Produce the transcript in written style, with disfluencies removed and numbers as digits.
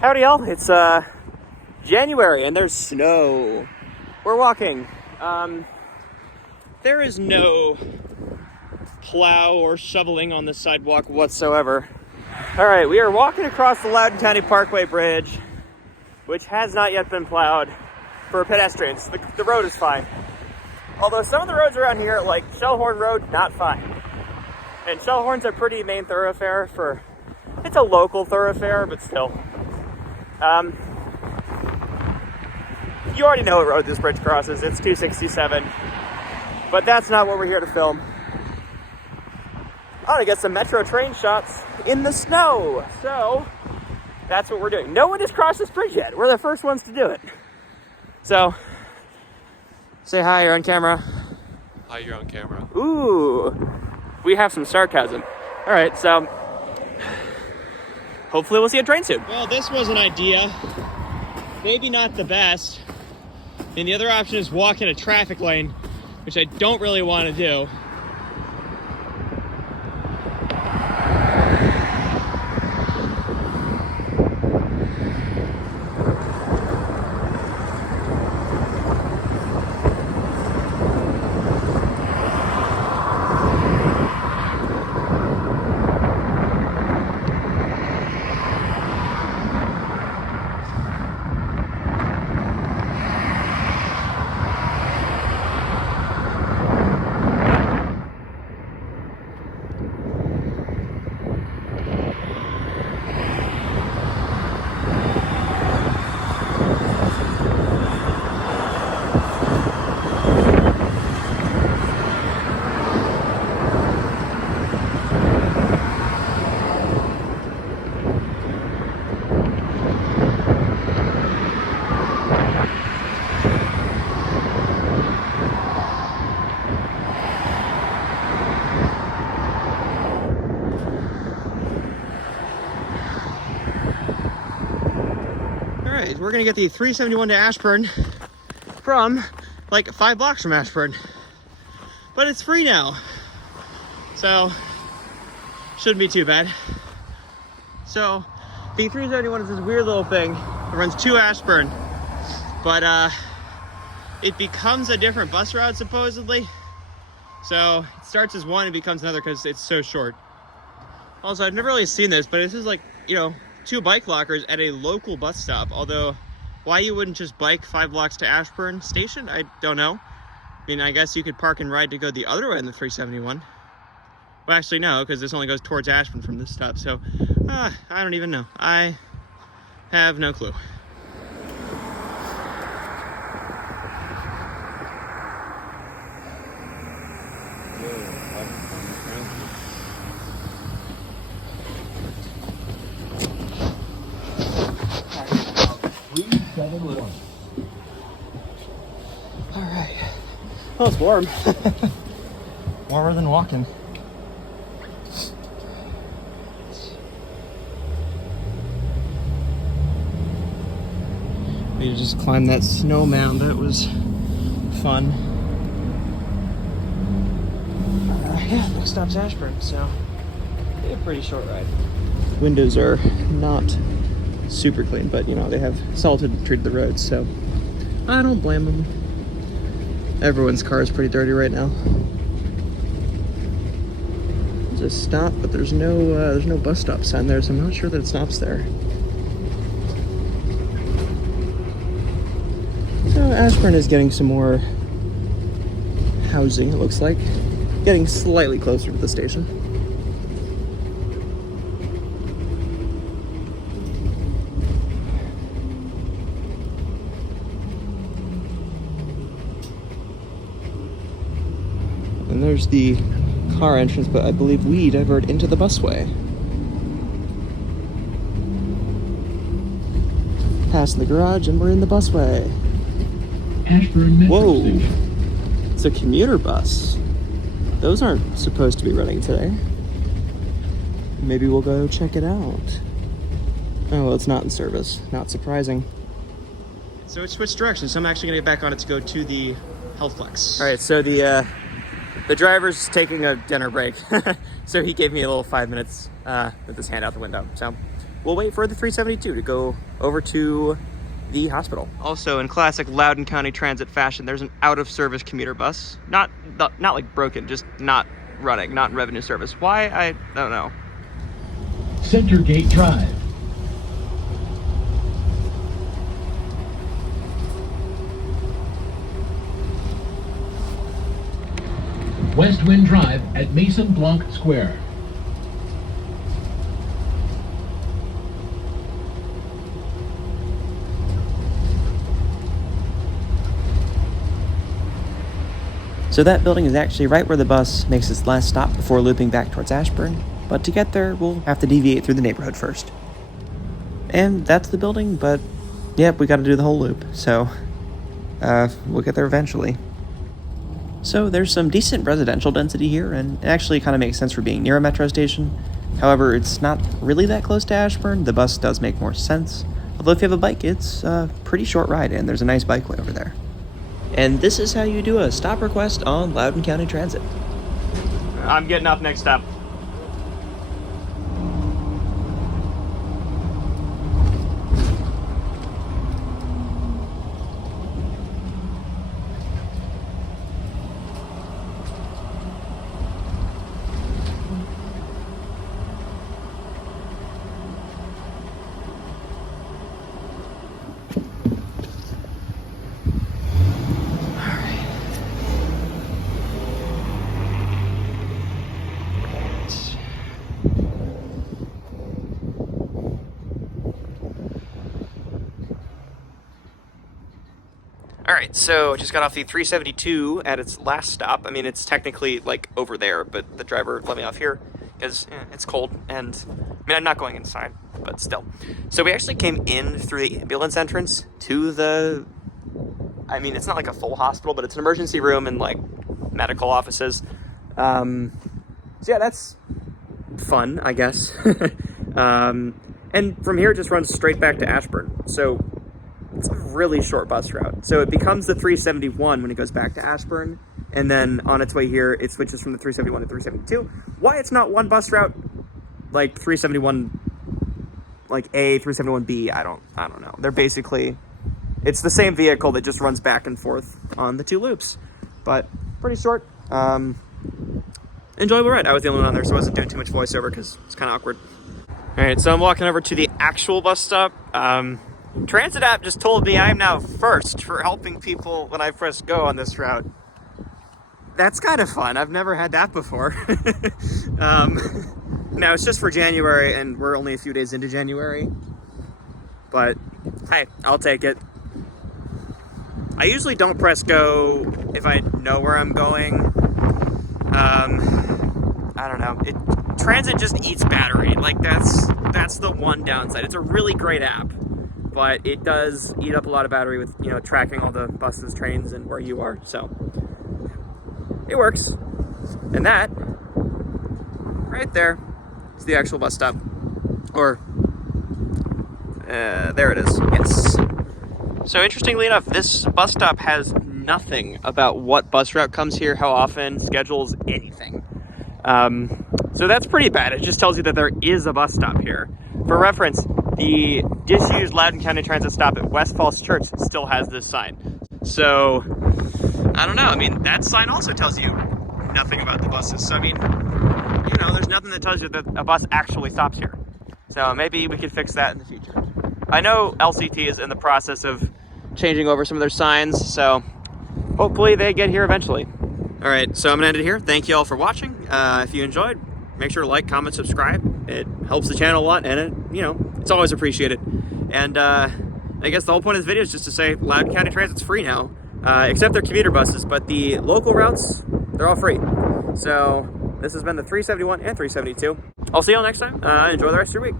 Howdy y'all, it's January and there's snow. We're walking. There is no plow or shoveling on the sidewalk whatsoever. Alright, we are walking across the Loudoun County Parkway Bridge, which has not yet been plowed for pedestrians. The road is fine. Although some of the roads around here, like Shellhorn Road, not fine. And Shellhorn's a pretty main thoroughfare for, it's a local thoroughfare, but still. You already know what road this bridge crosses. It's 267. But that's not what we're here to film. I want to get some metro train shots in the snow. So that's what we're doing. No one has crossed this bridge yet. We're the first ones to do it. So say hi, you're on camera. Hi, you're on camera. Ooh, we have some sarcasm. All right, so hopefully we'll see a train soon. Well, this was an idea. Maybe not the best. And the other option is walk in a traffic lane, which I don't really want to do. We're gonna get the 371 to Ashburn from like 5 blocks from Ashburn, but it's free now, so shouldn't be too bad. So the 371 is this weird little thing that runs to Ashburn, but it becomes a different bus route supposedly. So it starts as one and becomes another because it's so short. Also, I've never really seen this, but this is like, you know, 2 bike lockers at a local bus stop. Although, why you wouldn't just bike 5 blocks to Ashburn Station, I don't know. I mean, I guess you could park and ride to go the other way in the 371. Well, actually, no, because this only goes towards Ashburn from this stop. So, I don't even know. I have no clue. All right. Well, it's warm. Warmer than walking. We just climbed that snow mound. That was fun. Yeah, next stop's Ashburn, so a pretty short ride. Windows are not super clean, but you know, they have salted and treated the roads, so I don't blame them. Everyone's car is pretty dirty right now. There's a stop, but there's no bus stop sign there, so I'm not sure that it stops there. So Ashburn is getting some more housing, it looks like. Getting slightly closer to the station. And there's the car entrance, but I believe we divert into the busway. Past the garage and we're in the busway. Ashburn Metro Whoa, Station. it's a commuter bus. Those aren't supposed to be running today. Maybe we'll go check it out. Oh, well, it's not in service. Not surprising. So it switched directions, so I'm actually gonna get back on it to go to the Healthplex. All right, so the driver's taking a dinner break. So he gave me a little 5 minutes with his hand out the window. So we'll wait for the 372 to go over to the hospital. Also, in classic Loudoun County Transit fashion, there's an out-of-service commuter bus. Not like broken, just not running, not in revenue service. Why? I don't know. Center Gate Drive. West Wind Drive at Mason Blanc Square. So that building is actually right where the bus makes its last stop before looping back towards Ashburn, but to get there, we'll have to deviate through the neighborhood first. And that's the building, but yep, we gotta do the whole loop, so we'll get there eventually. So there's some decent residential density here, and it actually kind of makes sense for being near a metro station. However, it's not really that close to Ashburn. The bus does make more sense. Although if you have a bike, it's a pretty short ride, and there's a nice bikeway over there. And this is how you do a stop request on Loudoun County Transit. I'm getting off next stop. Alright, so just got off the 372 at its last stop. I mean, it's technically, like, over there, but the driver let me off here because it's cold, and, I mean, I'm not going inside, but still. So we actually came in through the ambulance entrance to the, I mean, it's not like a full hospital, but it's an emergency room and, like, medical offices. So yeah, that's fun, I guess. And from here, it just runs straight back to Ashburn. So it's a really short bus route. So it becomes the 371 when it goes back to Ashburn, and then on its way here, it switches from the 371 to 372. Why it's not one bus route, like 371, like A, 371B, I don't know. They're basically, it's the same vehicle that just runs back and forth on the two loops, but pretty short. Enjoyable ride. I was the only one on there, so I wasn't doing too much voiceover because it's kind of awkward. All right, so I'm walking over to the actual bus stop. Transit app just told me I'm now first for helping people when I press go on this route. That's kind of fun. I've never had that before. Now it's just for January, and we're only a few days into January. But hey, I'll take it. I usually don't press go if I know where I'm going. I don't know. Transit just eats battery. Like that's the one downside. It's a really great app, but it does eat up a lot of battery with, you know, tracking all the buses, trains, and where you are. So it works. And that right there is the actual bus stop. Or there it is. Yes. So interestingly enough, this bus stop has nothing about what bus route comes here, how often, schedules, anything. So that's pretty bad. It just tells you that there is a bus stop here. For reference, the disused Loudoun County Transit stop at West Falls Church still has this sign. So, I don't know. I mean, that sign also tells you nothing about the buses. So, I mean, you know, there's nothing that tells you that a bus actually stops here. So maybe we could fix that in the future. I know LCT is in the process of changing over some of their signs, so hopefully they get here eventually. All right, so I'm gonna end it here. Thank you all for watching. If you enjoyed, make sure to like, comment, subscribe. It helps the channel a lot, and it, you know, it's always appreciated. And I guess the whole point of this video is just to say Loudoun County Transit's free now, except their commuter buses, but the local routes, they're all free. So this has been the 371 and 372. I'll see you all next time. Enjoy the rest of your week.